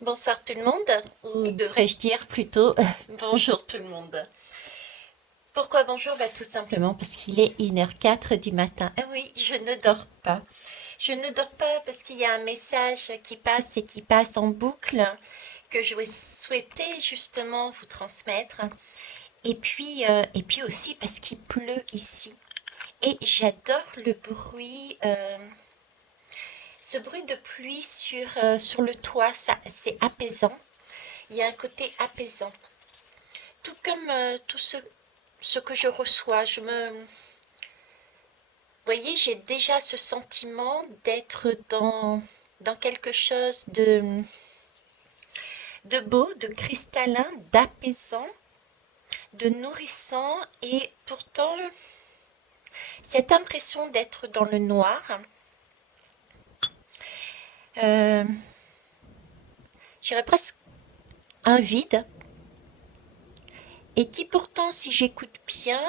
Bonsoir tout le monde, ou devrais-je dire plutôt bonjour tout le monde. Pourquoi bonjour? Tout simplement parce qu'il est 1h04 du matin. Ah oui, je ne dors pas. Je ne dors pas parce qu'il y a un message qui passe et qui passe en boucle que je souhaitais justement vous transmettre. Et puis aussi parce qu'il pleut ici. Et j'adore le bruit, ce bruit de pluie sur le toit, ça, c'est apaisant. Il y a un côté apaisant. Tout comme tout ce que je reçois, vous voyez, j'ai déjà ce sentiment d'être dans quelque chose de beau, de cristallin, d'apaisant, de nourrissant, et pourtant, cette impression d'être dans le noir, euh, j'irais presque un vide, et qui pourtant, si j'écoute bien,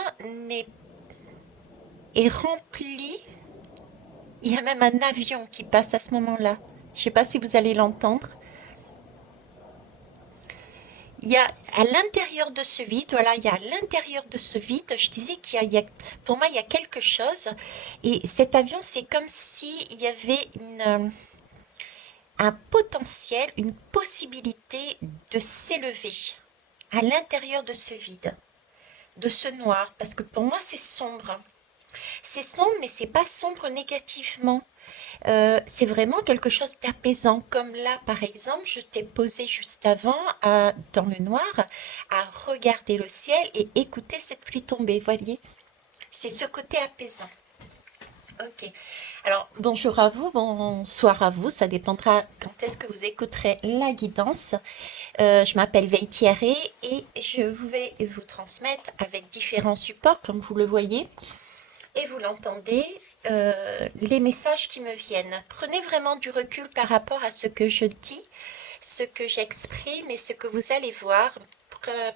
est rempli. Il y a même un avion qui passe à ce moment-là. Je ne sais pas si vous allez l'entendre. Il y a à l'intérieur de ce vide, voilà, il y a à l'intérieur de ce vide, je disais pour moi, il y a quelque chose. Et cet avion, c'est comme s'il y avait un potentiel, une possibilité de s'élever à l'intérieur de ce vide, de ce noir, parce que pour moi, c'est sombre. C'est sombre, mais c'est pas sombre négativement. C'est vraiment quelque chose d'apaisant. Comme là, par exemple, je t'ai posé juste avant, dans le noir, à regarder le ciel et écouter cette pluie tomber. Voyez, c'est ce côté apaisant. Ok. Alors, bonjour à vous, bonsoir à vous. Ça dépendra quand est-ce que vous écouterez la guidance. Je m'appelle Veitiaré et je vais vous transmettre avec différents supports, comme vous le voyez. Et vous l'entendez, les messages qui me viennent. Prenez vraiment du recul par rapport à ce que je dis, ce que j'exprime et ce que vous allez voir.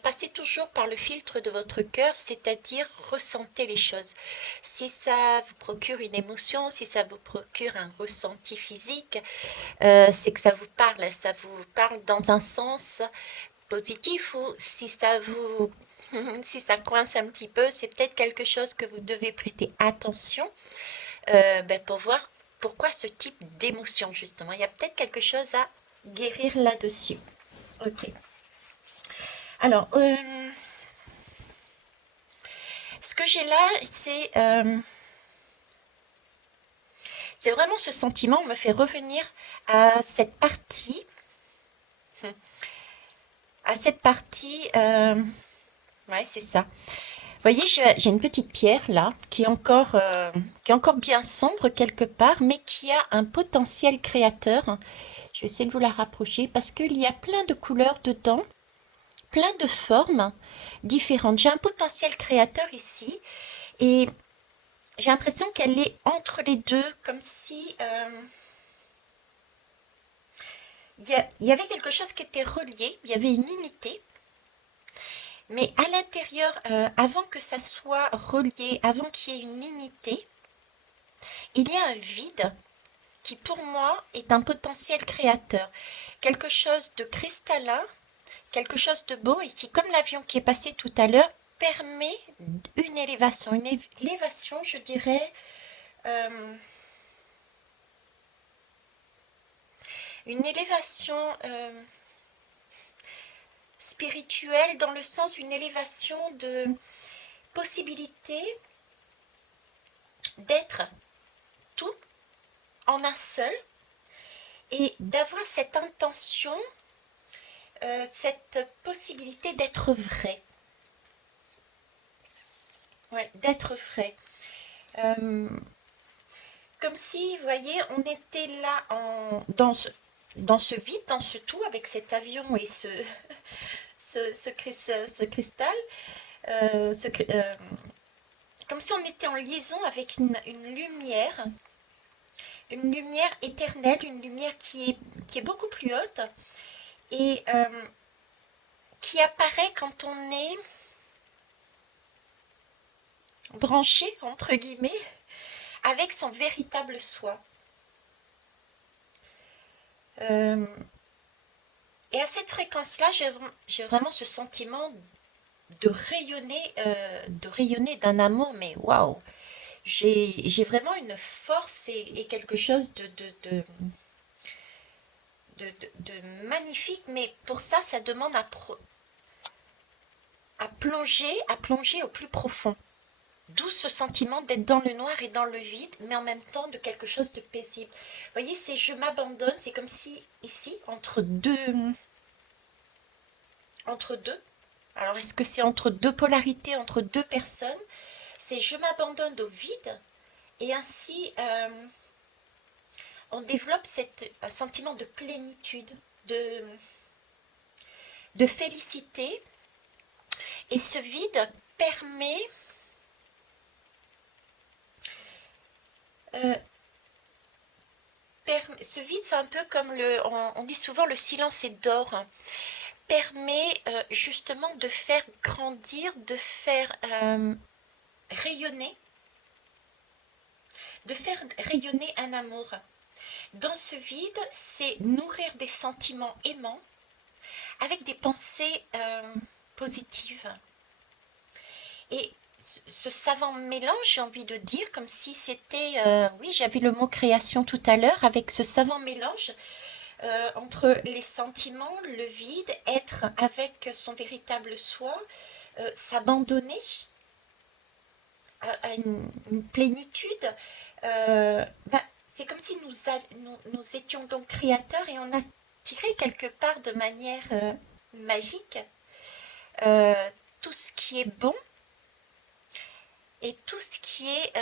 Passez toujours par le filtre de votre cœur, c'est-à-dire ressentez les choses. Si ça vous procure une émotion, si ça vous procure un ressenti physique, c'est que ça vous parle dans un sens positif, ou si ça vous si ça coince un petit peu, c'est peut-être quelque chose que vous devez prêter attention, pour voir pourquoi ce type d'émotion, justement. Il y a peut-être quelque chose à guérir là-dessus. Ok. Alors, ce que j'ai là, c'est vraiment ce sentiment me fait revenir à cette partie, ouais, c'est ça. Vous voyez, j'ai une petite pierre là qui est encore bien sombre quelque part, mais qui a un potentiel créateur. Je vais essayer de vous la rapprocher parce qu'il y a plein de couleurs dedans, plein de formes différentes. J'ai un potentiel créateur ici et j'ai l'impression qu'elle est entre les deux, comme si il y avait quelque chose qui était relié, il y avait une unité. Mais à l'intérieur, avant que ça soit relié, avant qu'il y ait une unité, il y a un vide qui pour moi est un potentiel créateur. Quelque chose de cristallin, quelque chose de beau et qui, comme l'avion qui est passé tout à l'heure, permet une élévation. Une élévation, je dirais, euh, une élévation spirituelle dans le sens une élévation de possibilité d'être tout en un seul et d'avoir cette intention, cette possibilité d'être vrai. Ouais, d'être vrai. Euh, Comme si, vous voyez, on était là dans ce vide, dans ce tout, avec cet avion et ce cristal, euh, ce cri- euh, comme si on était en liaison avec une lumière éternelle, une lumière qui est beaucoup plus haute et qui apparaît quand on est branché, entre guillemets, avec son véritable soi. Euh, Et à cette fréquence-là, j'ai vraiment ce sentiment de rayonner d'un amour, mais waouh! J'ai vraiment une force et quelque chose de magnifique, mais pour ça, ça demande à plonger au plus profond. D'où ce sentiment d'être dans le noir et dans le vide, mais en même temps de quelque chose de paisible. Vous voyez, c'est je m'abandonne, c'est comme si ici, entre deux. Alors, est-ce que c'est entre deux polarités, entre deux personnes? C'est je m'abandonne au vide et ainsi on développe un sentiment de plénitude, de, de félicité. Et ce vide permet euh, ce vide, c'est un peu comme on dit souvent le silence est d'or, hein, permet justement de faire grandir, de faire rayonner, de faire rayonner un amour. Dans ce vide, c'est nourrir des sentiments aimants avec des pensées positives. Et ce savant mélange, j'ai envie de dire, comme si c'était, oui, j'avais le mot création tout à l'heure, avec ce savant mélange entre les sentiments, le vide, être avec son véritable soi, s'abandonner à une plénitude. C'est comme si nous étions donc créateurs et on a tiré quelque part de manière magique euh, tout ce qui est bon et tout ce qui est,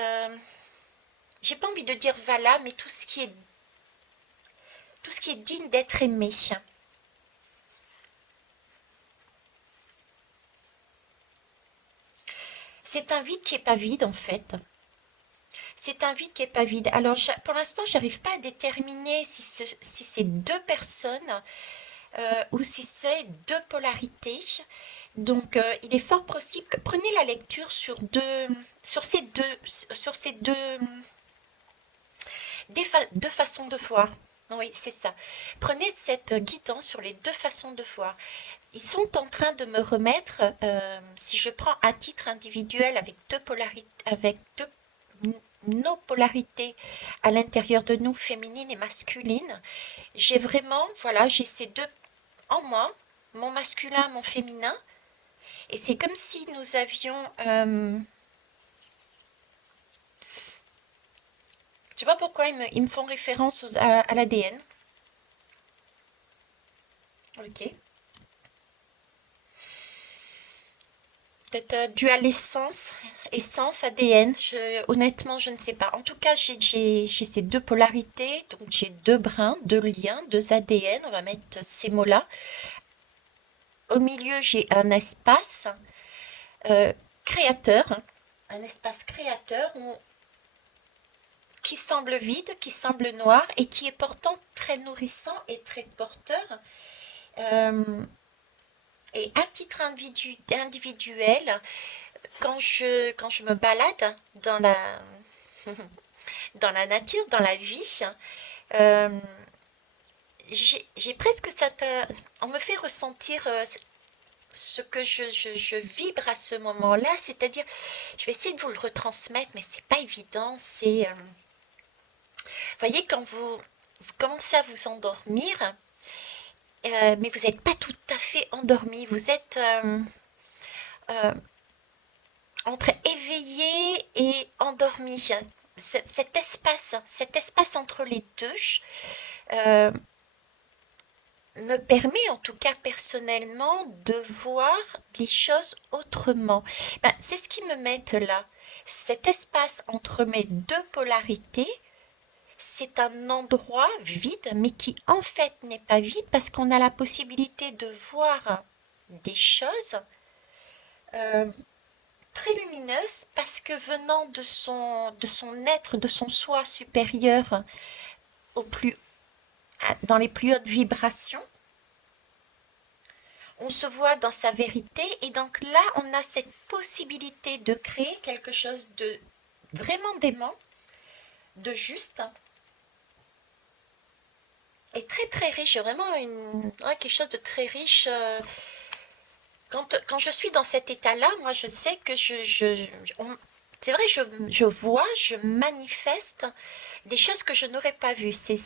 j'ai pas envie de dire valable, mais tout ce qui est digne d'être aimé. C'est un vide qui est pas vide en fait. C'est un vide qui est pas vide. Alors pour l'instant, j'arrive pas à déterminer si c'est deux personnes ou si c'est deux polarités. Donc, il est fort possible que prenez la lecture sur ces deux façons de voir. Oui, c'est ça. Prenez cette guidance sur les deux façons de voir. Ils sont en train de me remettre, si je prends à titre individuel avec nos polarités à l'intérieur de nous, féminines et masculines, j'ai vraiment, voilà, j'ai ces deux en moi, mon masculin, mon féminin, et c'est comme si nous avions, je sais pas pourquoi ils me font référence à l'ADN. Ok. Peut-être dû à l'essence, essence, ADN. Honnêtement, je ne sais pas. En tout cas, j'ai ces deux polarités. Donc, j'ai deux brins, deux liens, deux ADN. On va mettre ces mots-là. Au milieu, j'ai un espace euh, créateur. Un espace créateur qui semble vide, qui semble noir et qui est pourtant très nourrissant et très porteur. Euh, et à titre individuel, quand je me balade dans la nature, dans la vie, euh, j'ai presque cette... on me fait ressentir ce que je vibre à ce moment-là, c'est-à-dire, je vais essayer de vous le retransmettre, mais c'est pas évident, c'est... vous voyez, quand vous commencez à vous endormir, mais vous n'êtes pas tout à fait endormi, vous êtes euh, entre éveillé et endormi. Cet espace entre les deux euh, me permet, en tout cas personnellement, de voir les choses autrement. Ben, c'est ce qui me met là. Cet espace entre mes deux polarités, c'est un endroit vide, mais qui en fait n'est pas vide parce qu'on a la possibilité de voir des choses euh, très lumineuse parce que venant de son être, de son soi supérieur au plus, dans les plus hautes vibrations, on se voit dans sa vérité et donc là on a cette possibilité de créer quelque chose de vraiment d'aimant, de juste est très très riche, vraiment ouais, quelque chose de très riche. Quand je suis dans cet état-là, moi je sais que c'est vrai, je vois, je manifeste des choses que je n'aurais pas vues. C'est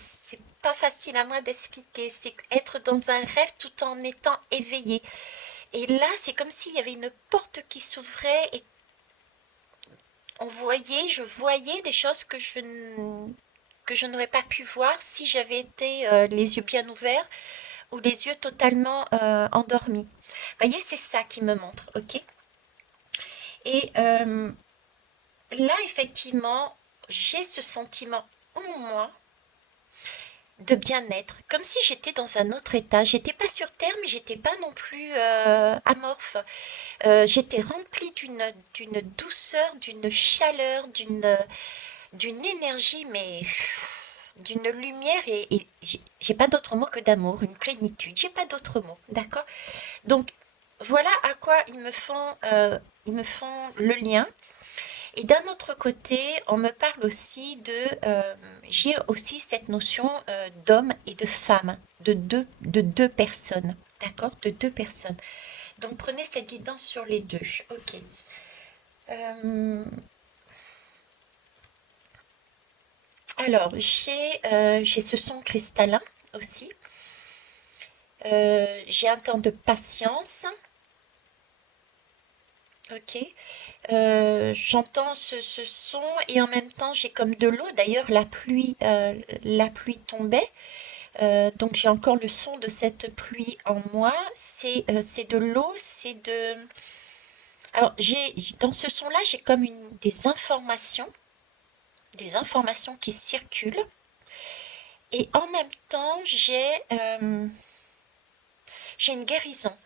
pas facile à moi d'expliquer. C'est être dans un rêve tout en étant éveillé. Et là, c'est comme s'il y avait une porte qui s'ouvrait et je voyais des choses que je n'aurais pas pu voir si j'avais été les yeux bien ouverts ou les yeux totalement endormis. Vous voyez, c'est ça qui me montre, ok? Et là, effectivement, j'ai ce sentiment en moi de bien-être, comme si j'étais dans un autre état. J'étais pas sur Terre, mais j'étais pas non plus amorphe. J'étais remplie d'une douceur, d'une chaleur, d'une énergie, mais d'une lumière et j'ai pas d'autre mot que d'amour, une plénitude. J'ai pas d'autre mot, d'accord? Donc voilà à quoi ils me font le lien. Et d'un autre côté, on me parle aussi j'ai aussi cette notion d'homme et de femme, de deux personnes, d'accord? De deux personnes. Donc prenez cette guidance sur les deux, ok. Euh, alors, j'ai ce son cristallin aussi. J'ai un temps de patience, ok. J'entends ce son et en même temps j'ai comme de l'eau. D'ailleurs, la pluie tombait. Donc j'ai encore le son de cette pluie en moi. C'est de l'eau, c'est de. Alors dans ce son-là, j'ai comme des informations qui circulent. Et en même temps, j'ai une guérison.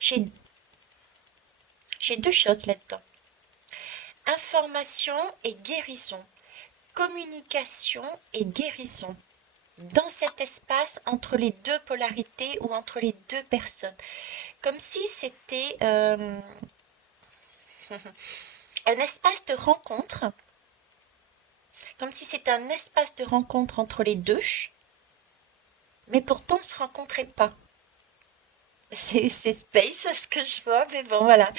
J'ai j'ai deux choses là-dedans. Information et guérison. Communication et guérison. Dans cet espace entre les deux polarités ou entre les deux personnes. Comme si c'était un espace de rencontre. Comme si c'était un espace de rencontre entre les deux. Mais pourtant, on ne se rencontrait pas. C'est space ce que je vois, mais bon, voilà.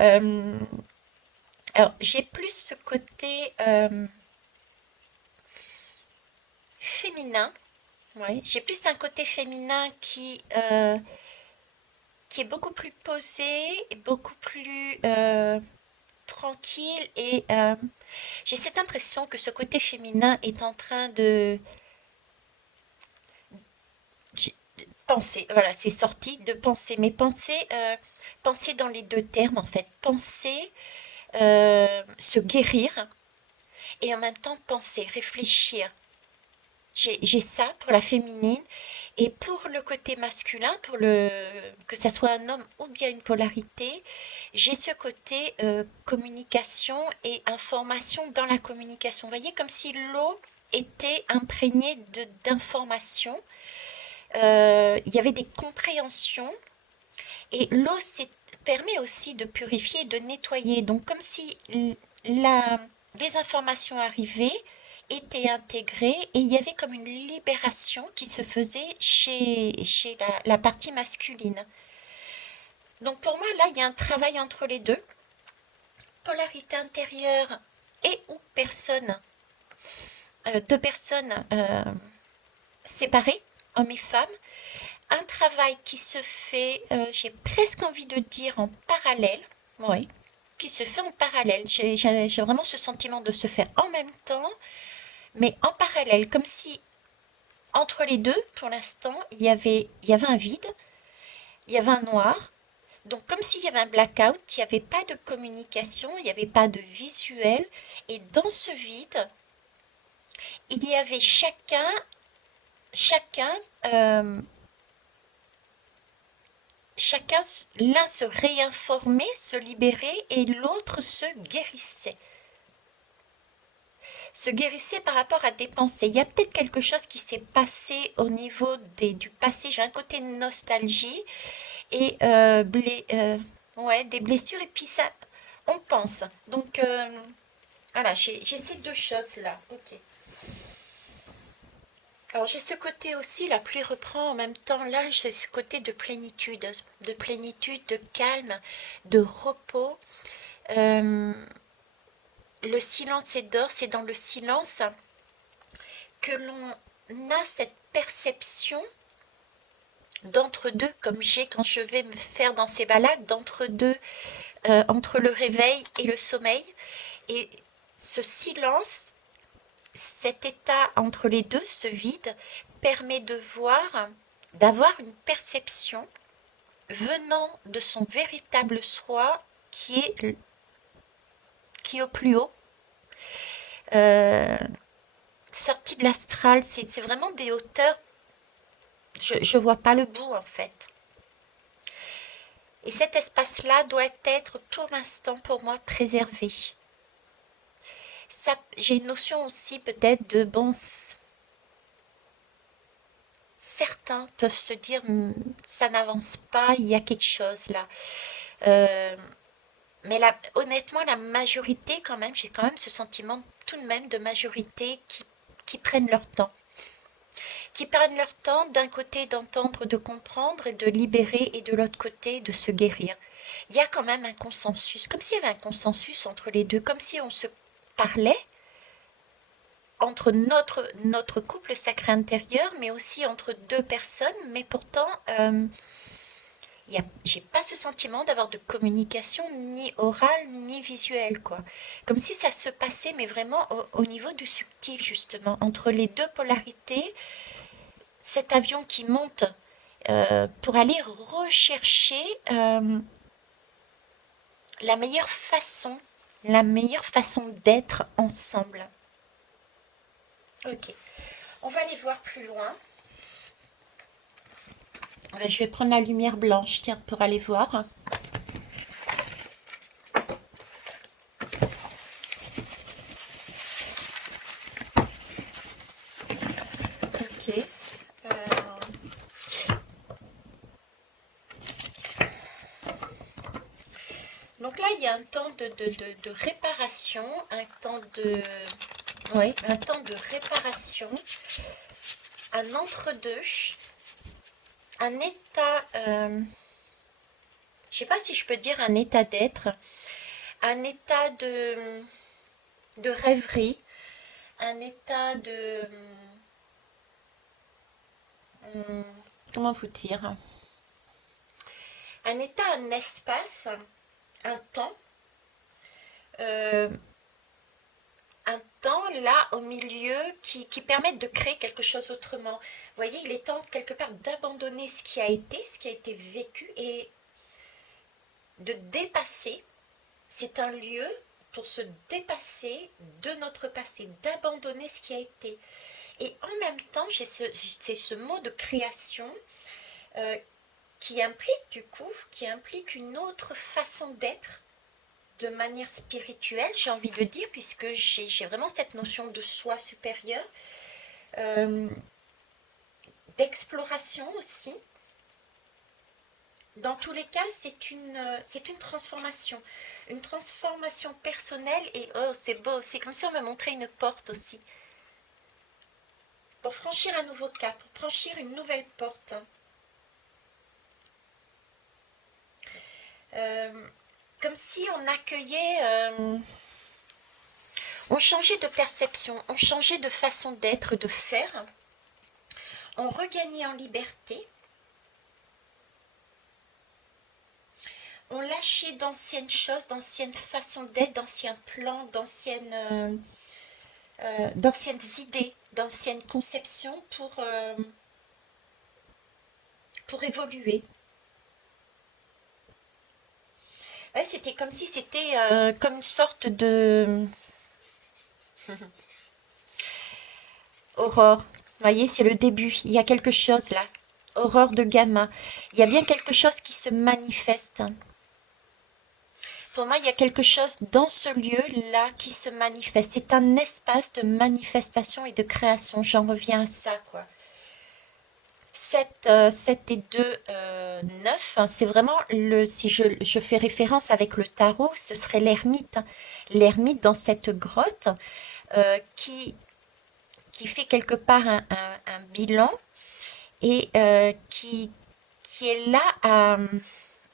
Euh, alors, j'ai plus ce côté féminin. Ouais, j'ai plus un côté féminin qui est beaucoup plus posé, et beaucoup plus tranquille et j'ai cette impression que ce côté féminin est en train de j- penser. Voilà, c'est sorti de penser, mais penser dans les deux termes en fait. Penser, se guérir et en même temps penser, réfléchir. J'ai ça pour la féminine et pour le côté masculin, que ça soit un homme ou bien une polarité, j'ai ce côté communication et information dans la communication. Vous voyez, comme si l'eau était imprégnée d'informations. Il y avait des compréhensions et permet aussi de purifier et de nettoyer. Donc comme si les informations arrivaient, étaient intégrées et il y avait comme une libération qui se faisait chez la partie masculine. Donc pour moi, là, il y a un travail entre les deux. Polarité intérieure et ou deux personnes séparées, hommes et femmes. Un travail qui se fait, j'ai presque envie de dire en parallèle, oui, qui se fait en parallèle. J'ai vraiment ce sentiment de se faire en même temps, mais en parallèle, comme si entre les deux, pour l'instant, il y avait un vide, il y avait un noir. Donc comme s'il y avait un blackout, il n'y avait pas de communication, il n'y avait pas de visuel. Et dans ce vide, il y avait chacun, euh, chacun, l'un se réinformait, se libérait et l'autre se guérissait par rapport à des pensées. Il y a peut-être quelque chose qui s'est passé au niveau du passé. J'ai un côté de nostalgie et ouais, des blessures et puis ça, on pense. Donc voilà, j'ai ces deux choses-là. Ok. Alors j'ai ce côté aussi, la pluie reprend en même temps, là j'ai ce côté de plénitude, de calme, de repos. Euh, le silence est d'or, c'est dans le silence que l'on a cette perception d'entre-deux, comme j'ai quand je vais me faire dans ces balades, d'entre-deux, entre le réveil et le sommeil. Et ce silence, cet état entre les deux, ce vide, permet de voir, d'avoir une perception venant de son véritable soi qui est au plus haut, sorti de l'astral. C'est vraiment des hauteurs, je vois pas le bout en fait. Et cet espace-là doit être pour l'instant pour moi préservé. Ça, j'ai une notion aussi peut-être de bon. Certains peuvent se dire ça n'avance pas, il y a quelque chose là. Euh, mais honnêtement, la majorité quand même, j'ai quand même ce sentiment tout de même de majorité qui prennent leur temps. Qui prennent leur temps d'un côté d'entendre, de comprendre et de libérer et de l'autre côté de se guérir. Il y a quand même un consensus, comme s'il y avait un consensus entre les deux, comme si on se parlait entre notre couple sacré intérieur, mais aussi entre deux personnes, mais pourtant, j'ai pas ce sentiment d'avoir de communication ni orale ni visuelle, quoi. Comme si ça se passait, mais vraiment au niveau du subtil, justement, entre les deux polarités, cet avion qui monte pour aller rechercher la la meilleure façon d'être ensemble. Ok, on va aller voir plus loin. Je vais prendre la lumière blanche, tiens, pour aller voir. Ok. Donc là, il y a un temps de réparation, un temps un temps de réparation, un entre-deux, un état, je ne sais pas si je peux dire un état d'être, un état de rêverie, un état de... comment vous dire? Un état, un espace, un temps, un temps là au milieu qui permettent de créer quelque chose autrement. Vous voyez, il est temps quelque part d'abandonner ce qui a été vécu et de dépasser. C'est un lieu pour se dépasser de notre passé, d'abandonner ce qui a été. Et en même temps, c'est ce mot de création qui implique une autre façon d'être de manière spirituelle, j'ai envie de dire, puisque j'ai vraiment cette notion de soi supérieur, d'exploration aussi. Dans tous les cas, c'est une transformation personnelle, et oh, c'est beau, c'est comme si on me montrait une porte aussi, pour franchir un nouveau cap, pour franchir une nouvelle porte. Comme si on accueillait, on changeait de perception, on changeait de façon d'être, de faire, on regagnait en liberté, on lâchait d'anciennes choses, d'anciennes façons d'être, d'anciens plans, d'anciennes idées, d'anciennes conceptions pour évoluer. Ouais, c'était comme si c'était comme une sorte de aurore. Vous voyez, c'est le début. Il y a quelque chose là. Aurore de Gamma. Il y a bien quelque chose qui se manifeste. Pour moi, il y a quelque chose dans ce lieu-là qui se manifeste. C'est un espace de manifestation et de création. J'en reviens à ça, quoi. 7 et 2, 9, hein, c'est vraiment si je fais référence avec le tarot, ce serait l'ermite. L'ermite dans cette grotte qui qui fait quelque part un bilan et qui est là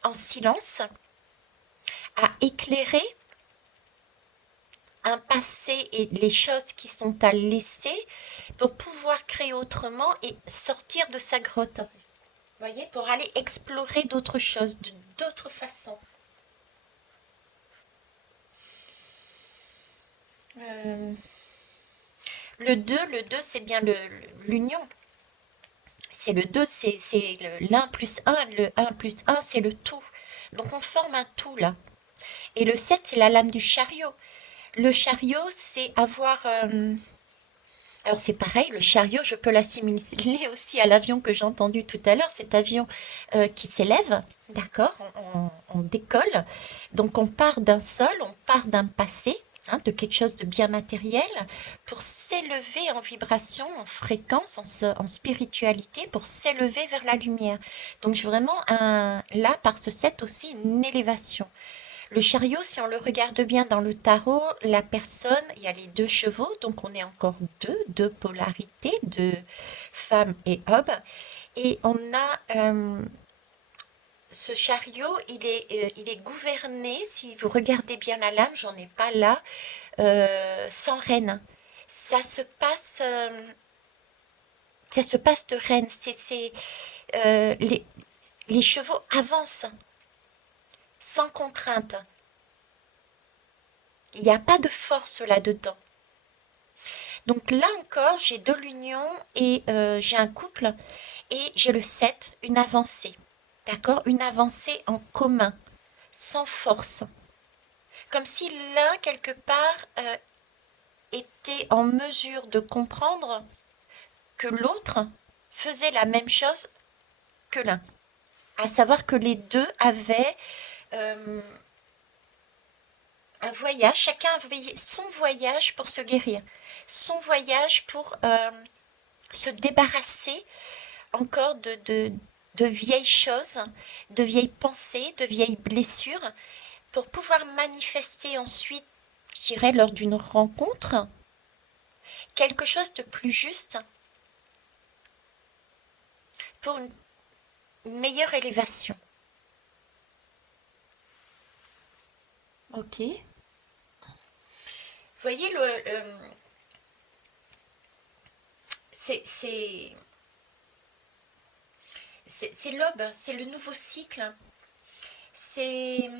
en silence à éclairer un passé et les choses qui sont à laisser pour pouvoir créer autrement et sortir de sa grotte. Vous voyez, pour aller explorer d'autres choses, d'autres façons. Euh, le 2, c'est bien l'union. C'est le 2, c'est l'un plus un. Le un plus un, c'est le tout. Donc on forme un tout là. Et le 7, c'est la lame du chariot. Le chariot, c'est avoir... alors c'est pareil, le chariot, je peux l'assimiler aussi à l'avion que j'ai entendu tout à l'heure, cet avion qui s'élève, d'accord, on décolle. Donc on part d'un sol, on part d'un passé, hein, de quelque chose de bien matériel, pour s'élever en vibration, en fréquence, en spiritualité, pour s'élever vers la lumière. Donc j'ai vraiment là, par ce 7 aussi, une élévation. Le chariot, si on le regarde bien dans le tarot, la personne, il y a les deux chevaux, donc on est encore deux polarités, deux femmes et hommes. Et on a ce chariot, il est gouverné, si vous regardez bien la lame, j'en ai pas là, sans reine. Ça se passe de reine. Les chevaux avancent sans contrainte. Il n'y a pas de force là-dedans. Donc là encore, j'ai de l'union et j'ai un couple et j'ai le 7, une avancée. D'accord? Une avancée en commun, sans force. Comme si l'un, quelque part, était en mesure de comprendre que l'autre faisait la même chose que l'un. À savoir que les deux avaient un voyage, chacun avait son voyage pour se guérir, son voyage pour se débarrasser encore de vieilles choses, de vieilles pensées, de vieilles blessures, pour pouvoir manifester ensuite, je dirais, lors d'une rencontre, quelque chose de plus juste pour une meilleure élévation. Ok. Vous voyez, c'est l'aube, c'est le nouveau cycle. C'est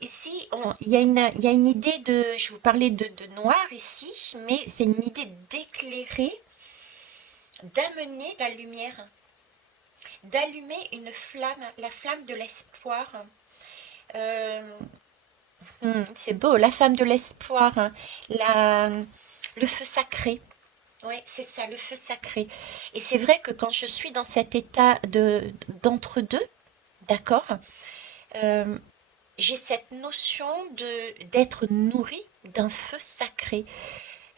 ici, il y a une idée de, je vous parlais de noir ici, mais c'est une idée d'éclairer, d'amener la lumière, d'allumer une flamme, la flamme de l'espoir. C'est beau, la flamme de l'espoir, hein, le feu sacré. Oui, c'est ça, le feu sacré. Et c'est vrai que quand je suis dans cet état d'entre-deux, d'accord, euh, j'ai cette notion d'être nourri d'un feu sacré.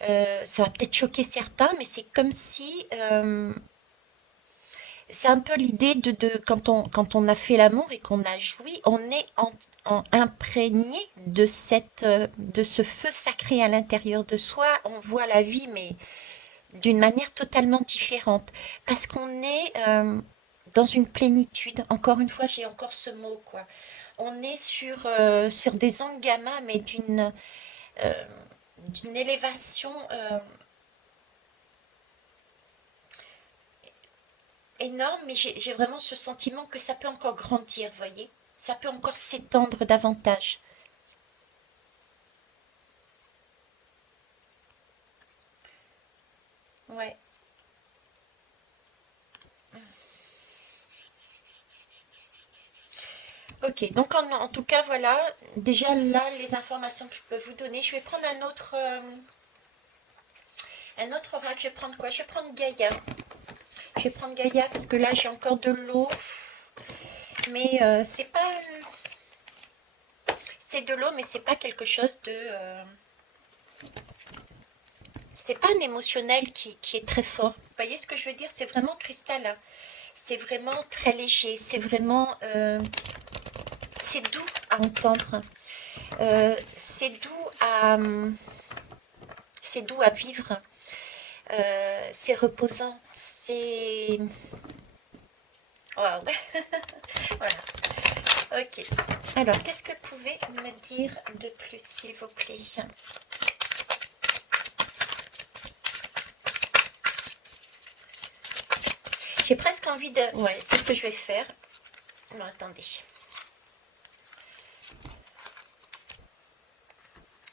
Ça va peut-être choquer certains, mais c'est comme si c'est un peu l'idée de quand on a fait l'amour et qu'on a joui, on est imprégné de ce feu sacré à l'intérieur de soi. On voit la vie, mais d'une manière totalement différente, parce qu'on est dans une plénitude. Encore une fois, j'ai encore ce mot, quoi. On est sur des ondes gamma, mais euh, d'une élévation énorme, mais j'ai vraiment ce sentiment que ça peut encore grandir, vous voyez? Ça peut encore s'étendre davantage. Ouais. Ok, donc en tout cas, voilà, déjà là, les informations que je peux vous donner. Je vais prendre un autre oracle. Je vais prendre quoi? Je vais prendre Gaïa. Je vais prendre Gaïa parce que là, j'ai encore de l'eau. Mais c'est pas... C'est de l'eau, mais c'est pas quelque chose de... c'est pas un émotionnel qui est très fort. Vous voyez ce que je veux dire? C'est vraiment cristallin. C'est vraiment très léger. C'est vraiment... c'est doux à entendre. C'est doux C'est doux à vivre, c'est reposant, c'est... Waouh. Voilà, ok. Alors, qu'est-ce que vous pouvez me dire de plus, s'il vous plaît? J'ai presque envie de... Ouais, c'est ce que je vais faire. Non, attendez.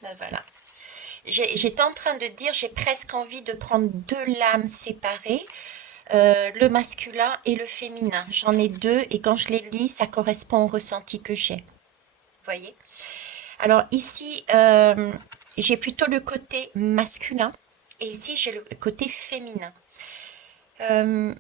Ben voilà. J'étais en train de dire, j'ai presque envie de prendre deux lames séparées, le masculin et le féminin. J'en ai deux et quand je les lis, ça correspond au ressenti que j'ai. Vous voyez? Alors ici, j'ai plutôt le côté masculin et ici, j'ai le côté féminin. Euh,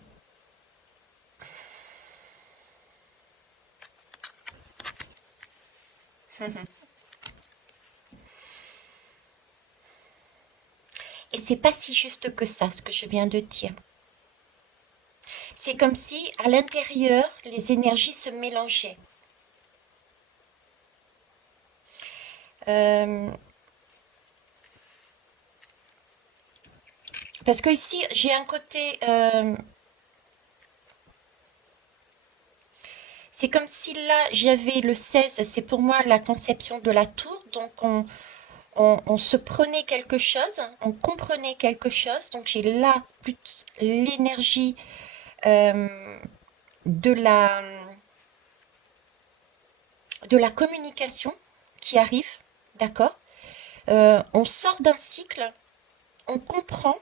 Et c'est pas si juste que ça, ce que je viens de dire. C'est comme si, à l'intérieur, les énergies se mélangeaient. Euh, parce que ici, j'ai un côté... c'est comme si là, j'avais le 16, c'est pour moi la conception de la tour. Donc, on se prenait quelque chose, on comprenait quelque chose. Donc, j'ai là plus l'énergie euh, de la communication qui arrive, d'accord? On sort d'un cycle, on comprend,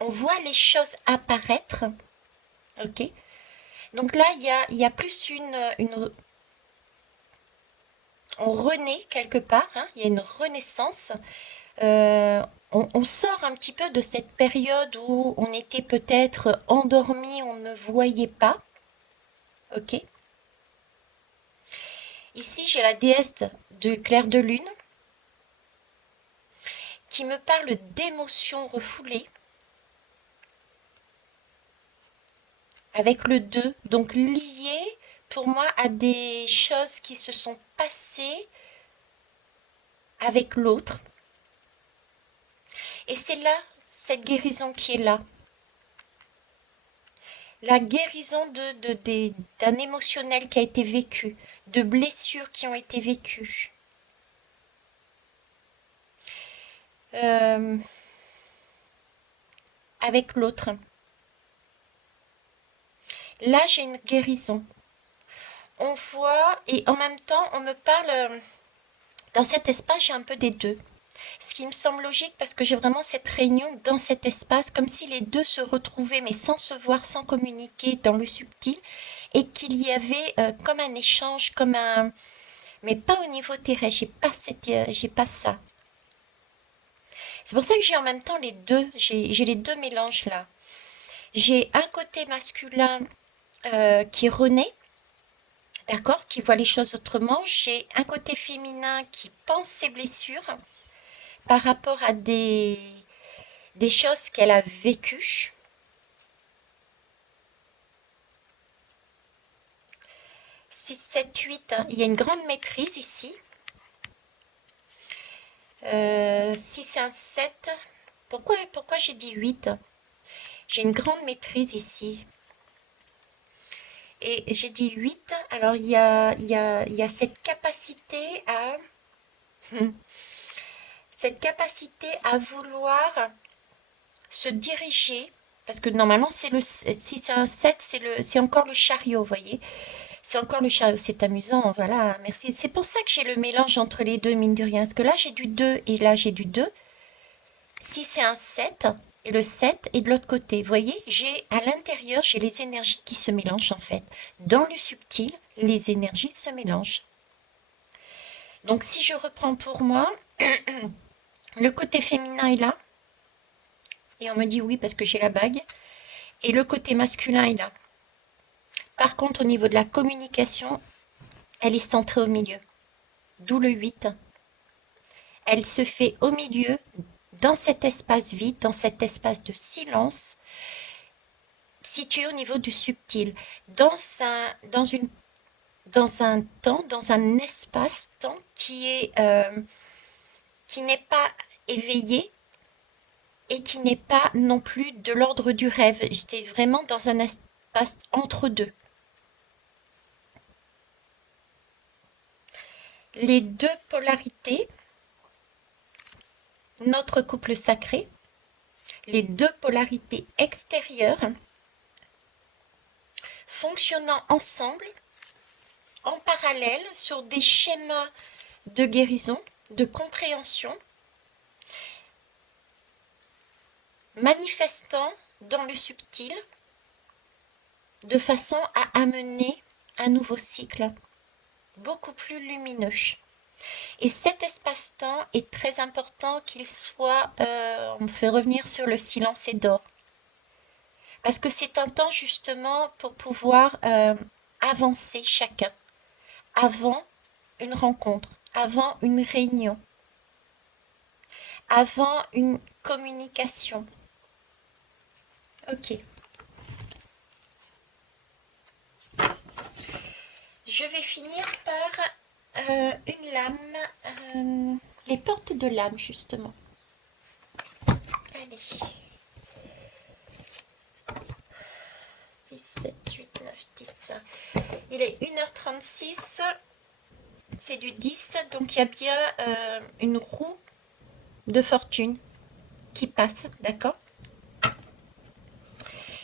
on voit les choses apparaître, ok? Donc là, il y a plus on renaît quelque part, hein, il y a une renaissance. On sort un petit peu de cette période où on était peut-être endormi, on ne voyait pas, ok? Ici, j'ai la déesse de clair de lune qui me parle d'émotions refoulées avec le 2, donc lié pour moi à des choses qui se sont passées avec l'autre. Et c'est là, cette guérison qui est là. La guérison d'un émotionnel qui a été vécu, de blessures qui ont été vécues. Avec l'autre. Là, j'ai une guérison. On voit et en même temps, on me parle... Dans cet espace, j'ai un peu des deux. Ce qui me semble logique parce que j'ai vraiment cette réunion dans cet espace, comme si les deux se retrouvaient, mais sans se voir, sans communiquer, dans le subtil, et qu'il y avait comme un échange, comme un... Mais pas au niveau terrestre, j'ai pas ça. C'est pour ça que j'ai en même temps les deux, j'ai les deux mélanges là. J'ai un côté masculin qui renaît, d'accord, qui voit les choses autrement. J'ai un côté féminin qui pense ses blessures par rapport à des choses qu'elle a vécues. Six, 7, 8, il y a une grande maîtrise ici. 6 et un 7. Pourquoi j'ai dit 8? J'ai une grande maîtrise ici. Et j'ai dit 8. Alors, il y a cette capacité à... cette capacité à vouloir se diriger, parce que normalement, si c'est un 7, c'est encore le chariot, vous voyez. C'est encore le chariot, c'est amusant, voilà, merci. C'est pour ça que j'ai le mélange entre les deux, mine de rien. Parce que là, j'ai du 2 et là, j'ai du 2. Si c'est un 7, et le 7 est de l'autre côté. Vous voyez, à l'intérieur, j'ai les énergies qui se mélangent en fait. Dans le subtil, les énergies se mélangent. Donc si je reprends pour moi, le côté féminin est là. Et on me dit oui parce que j'ai la bague. Et le côté masculin est là. Par contre, au niveau de la communication, elle est centrée au milieu. D'où le 8. Elle se fait au milieu, dans cet espace vide, dans cet espace de silence, situé au niveau du subtil, dans un temps, dans un espace-temps qui n'est pas éveillé, et qui n'est pas non plus de l'ordre du rêve. J'étais vraiment dans un espace entre deux. Les deux polarités, notre couple sacré, les deux polarités extérieures, fonctionnant ensemble, en parallèle, sur des schémas de guérison, de compréhension, manifestant dans le subtil, de façon à amener un nouveau cycle, beaucoup plus lumineux. Et cet espace-temps est très important qu'il soit, on me fait revenir sur le silence et d'or. Parce que c'est un temps justement pour pouvoir avancer chacun avant une rencontre, avant une réunion, avant une communication. Ok. Je vais finir par une lame, les portes de l'âme justement. Allez. 6, 7, 8, 9, 10. Il est 1h36, c'est du 10, donc il y a bien une roue de fortune qui passe, d'accord?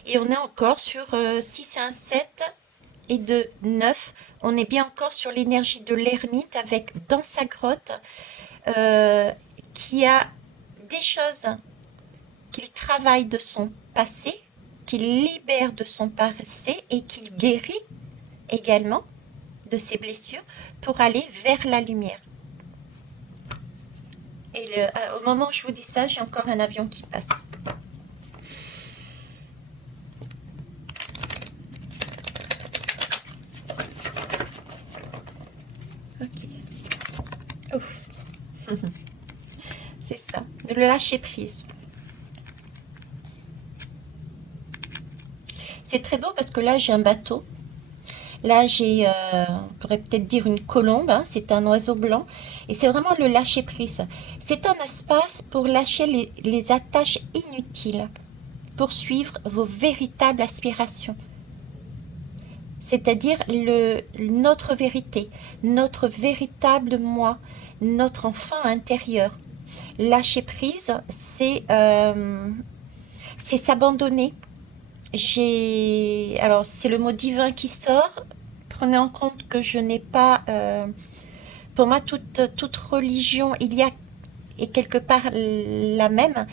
Et on est encore sur 6 et un 7 et de 9. On est bien encore sur l'énergie de l'ermite avec dans sa grotte qui a des choses qu'il travaille de son passé, qu'il libère de son passé et qu'il guérit également de ses blessures pour aller vers la lumière. Et au moment où je vous dis ça, j'ai encore un avion qui passe. Ok. Ouf. C'est ça, de le lâcher prise. C'est très beau parce que là j'ai un bateau. Là j'ai, on pourrait peut-être dire une colombe, hein, c'est un oiseau blanc. Et c'est vraiment le lâcher prise. C'est un espace pour lâcher les attaches inutiles, pour suivre vos véritables aspirations. C'est-à-dire notre vérité, notre véritable moi, notre enfant intérieur. Lâcher prise, c'est s'abandonner. Alors c'est le mot divin qui sort. Prenez en compte que je n'ai pas, pour moi toute religion, il y a et quelque part la même.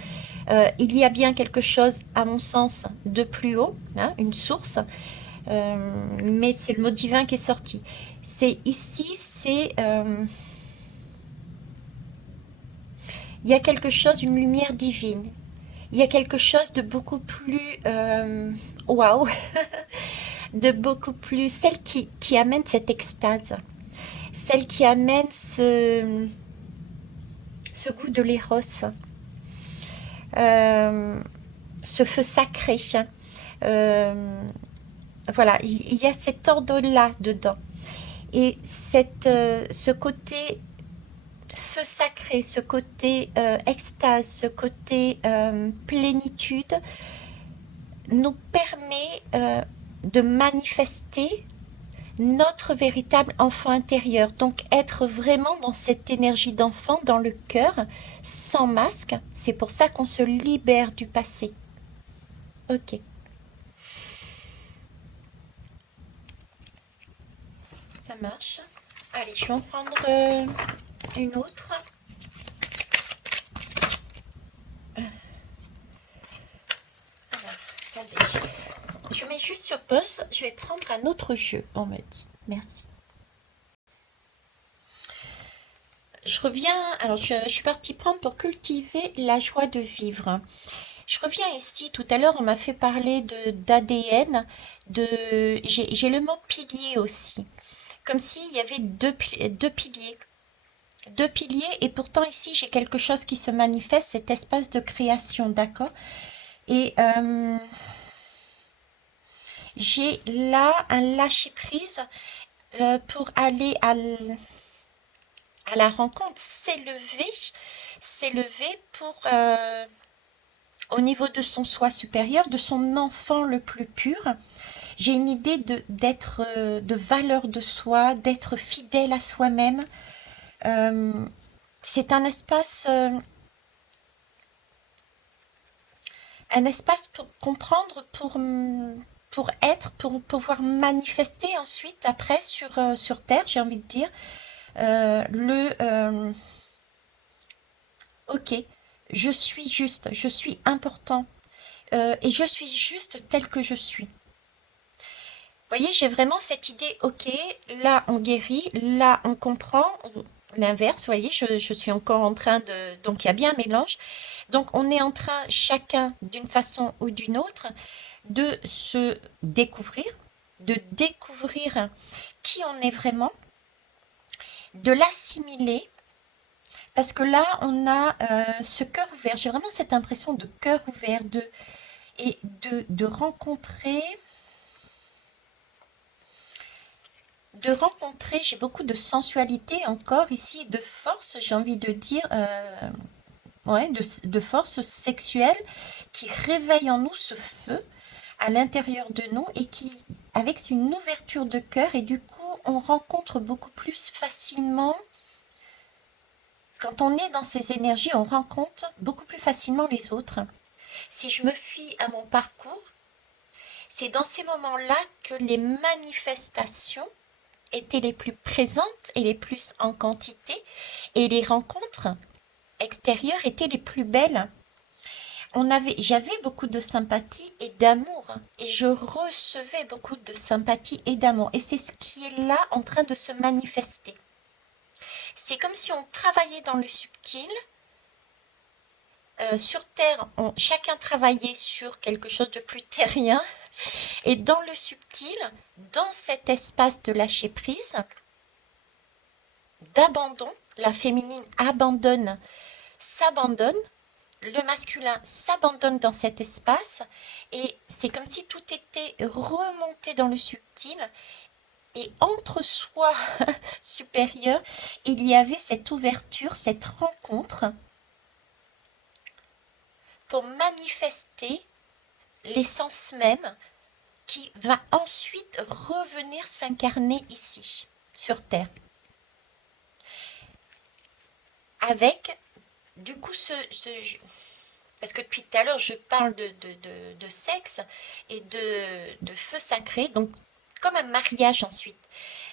Il y a bien quelque chose, à mon sens, de plus haut, hein, une source. Mais c'est le mot divin qui est sorti. C'est ici, il y a quelque chose, une lumière divine. Il y a quelque chose de beaucoup plus waouh, de beaucoup plus, celle qui amène cette extase, celle qui amène ce goût de l'éros, ce feu sacré. Voilà, il y a cet ordre-là dedans. Et ce côté feu sacré, ce côté extase, ce côté plénitude nous permet de manifester notre véritable enfant intérieur. Donc être vraiment dans cette énergie d'enfant, dans le cœur, sans masque. C'est pour ça qu'on se libère du passé. Ok. Ça marche. Allez, je vais en prendre une autre. Alors, attendez. Je mets juste sur pause. Je vais prendre un autre jeu, on me dit. Merci. Je reviens. Alors, je suis partie prendre pour cultiver la joie de vivre. Je reviens ici. Tout à l'heure, on m'a fait parler d'ADN. J'ai le mot pilier aussi. Comme s'il y avait deux piliers. Deux piliers, et pourtant ici j'ai quelque chose qui se manifeste, cet espace de création, d'accord? Et j'ai là un lâcher-prise pour aller à la rencontre, s'élever pour au niveau de son soi supérieur, de son enfant le plus pur. J'ai une idée d'être, de valeur de soi, d'être fidèle à soi-même. Euh, c'est un espace pour comprendre, pour être, pour pouvoir manifester ensuite après sur Terre, j'ai envie de dire. Ok, je suis juste, je suis important, et je suis juste tel que je suis. Vous voyez, j'ai vraiment cette idée, ok, là on guérit, là on comprend, l'inverse, vous voyez, je suis encore en train de... Donc il y a bien un mélange. Donc on est en train, chacun d'une façon ou d'une autre, de se découvrir, de découvrir qui on est vraiment, de l'assimiler, parce que là on a ce cœur ouvert, j'ai vraiment cette impression de cœur ouvert, de rencontrer... J'ai beaucoup de sensualité encore ici, de force, j'ai envie de dire, ouais, de force sexuelle qui réveille en nous ce feu à l'intérieur de nous et qui, avec une ouverture de cœur, et du coup, on rencontre beaucoup plus facilement, quand on est dans ces énergies, on rencontre beaucoup plus facilement les autres. Si je me fie à mon parcours, c'est dans ces moments-là que les manifestations étaient les plus présentes et les plus en quantité, et les rencontres extérieures étaient les plus belles. J'avais beaucoup de sympathie et d'amour, et je recevais beaucoup de sympathie et d'amour, et c'est ce qui est là en train de se manifester. C'est comme si on travaillait dans le subtil. Sur Terre, chacun travaillait sur quelque chose de plus terrien, et dans le subtil, dans cet espace de lâcher prise, d'abandon, la féminine s'abandonne, le masculin s'abandonne dans cet espace, et c'est comme si tout était remonté dans le subtil, et entre soi supérieur, il y avait cette ouverture, cette rencontre pour manifester l'essence même qui va ensuite revenir s'incarner ici, sur Terre. Avec, du coup, parce que depuis tout à l'heure, je parle de sexe et de feu sacré, donc comme un mariage ensuite.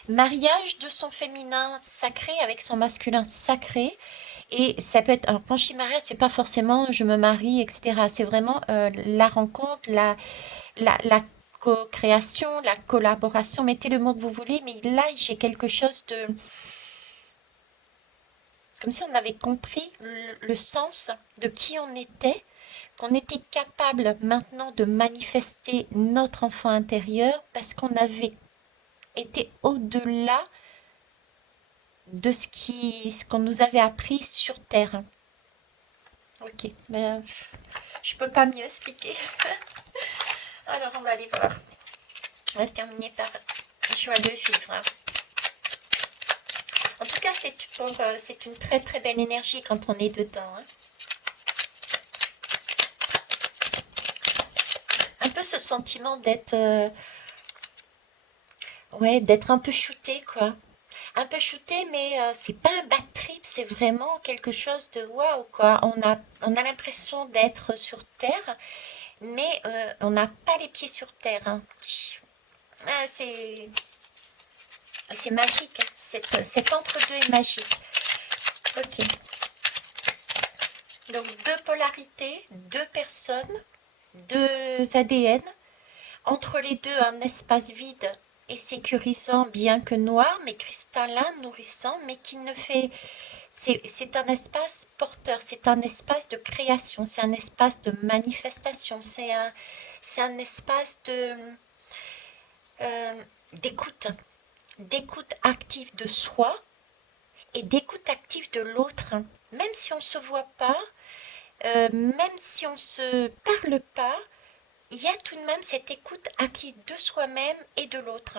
Mariage de son féminin sacré avec son masculin sacré. Et ça peut être, alors quand je dis mariage, c'est pas forcément je me marie, etc. C'est vraiment la rencontre, la co-création, la collaboration, mettez le mot que vous voulez, mais là j'ai quelque chose de... Comme si on avait compris le sens de qui on était, qu'on était capable maintenant de manifester notre enfant intérieur parce qu'on avait été au-delà de ce qu'on nous avait appris sur Terre. Ok, mais je peux pas mieux expliquer. Alors on va aller voir. On va terminer par joie de vivre. En tout cas, c'est une très très belle énergie quand on est dedans. Hein. Un peu ce sentiment d'être ouais, d'être un peu shooté, quoi. Un peu shooté, mais c'est pas un bad trip, c'est vraiment quelque chose de waouh, quoi. On a l'impression d'être sur Terre, mais on n'a pas les pieds sur Terre. Hein. Ah, c'est magique, hein. Cet entre-deux est magique. Ok. Donc deux polarités, deux personnes, deux ADN. Entre les deux, un espace vide et sécurisant, bien que noir, mais cristallin, nourrissant, mais qui ne fait... C'est un espace porteur, c'est un espace de création, c'est un espace de manifestation, c'est un espace d'écoute, d'écoute active de soi et d'écoute active de l'autre. Même si on ne se voit pas, même si on ne se parle pas, il y a tout de même cette écoute active de soi-même et de l'autre.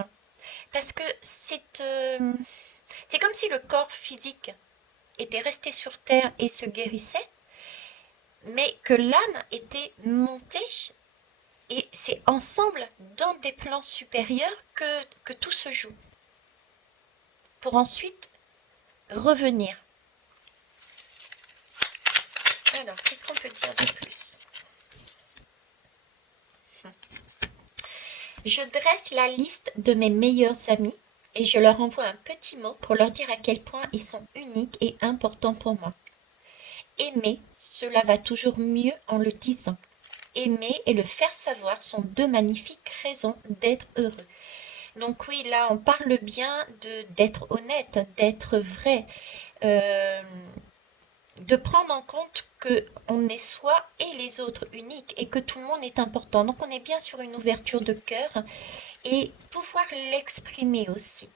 Parce que c'est comme si le corps physique était resté sur Terre et se guérissait, mais que l'âme était montée et c'est ensemble, dans des plans supérieurs, que tout se joue. Pour ensuite revenir. Alors, qu'est-ce qu'on peut dire de plus? Je dresse la liste de mes meilleurs amis et je leur envoie un petit mot pour leur dire à quel point ils sont uniques et importants pour moi. Aimer, cela va toujours mieux en le disant. Aimer et le faire savoir sont deux magnifiques raisons d'être heureux. Donc oui, là, on parle bien d'être honnête, d'être vrai, euh, de prendre en compte qu'on est soi et les autres uniques et que tout le monde est important. Donc on est bien sur une ouverture de cœur et pouvoir l'exprimer aussi.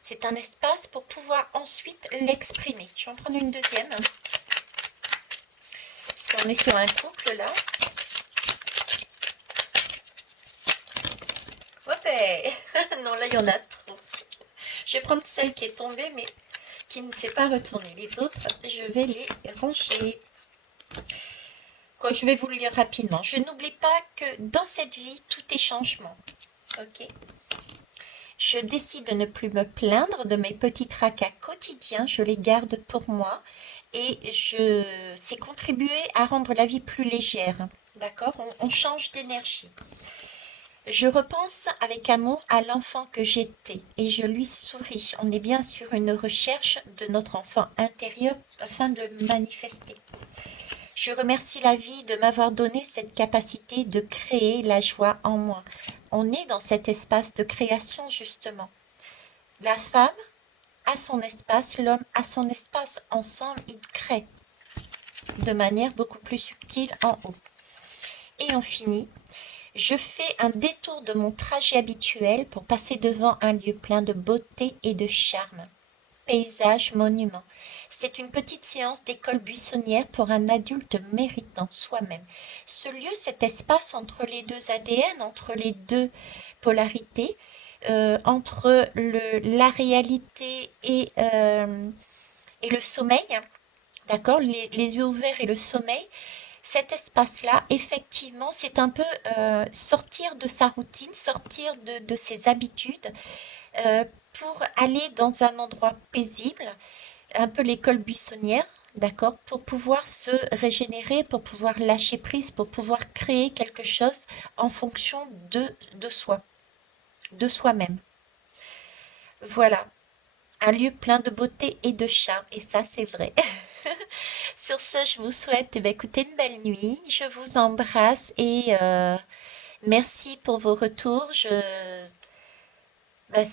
C'est un espace pour pouvoir ensuite l'exprimer. Je vais en prendre une deuxième, puisqu'on est sur un couple là. Ouais, non, là il y en a trop. Je vais prendre celle qui est tombée mais qui ne s'est pas retournée. Les autres, je vais les ranger. Quoi, je vais vous le lire rapidement. Je n'oublie pas que dans cette vie, tout est changement. Ok. Je décide de ne plus me plaindre de mes petits tracas quotidiens. Je les garde pour moi et c'est contribuer à rendre la vie plus légère. D'accord, on change d'énergie. Je repense avec amour à l'enfant que j'étais et je lui souris. On est bien sur une recherche de notre enfant intérieur afin de le manifester. Je remercie la vie de m'avoir donné cette capacité de créer la joie en moi. On est dans cet espace de création justement. La femme a son espace, l'homme a son espace. Ensemble, ils créent de manière beaucoup plus subtile en haut. Et on finit. Je fais un détour de mon trajet habituel pour passer devant un lieu plein de beauté et de charme. Paysage, monument. C'est une petite séance d'école buissonnière pour un adulte méritant soi-même. Ce lieu, cet espace entre les deux ADN, entre les deux polarités, entre la réalité et le sommeil, d'accord, les yeux ouverts et le sommeil, cet espace-là, effectivement, c'est un peu sortir de sa routine, sortir de ses habitudes euh, pour aller dans un endroit paisible, un peu l'école buissonnière, d'accord, pour pouvoir se régénérer, pour pouvoir lâcher prise, pour pouvoir créer quelque chose en fonction de soi, de soi-même. Voilà, un lieu plein de beauté et de charme, et ça c'est vrai. Sur ce, je vous souhaite écoutez, une belle nuit, je vous embrasse et merci pour vos retours. Je ne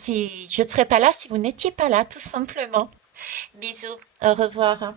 serais pas là si vous n'étiez pas là, tout simplement. Bisous, au revoir.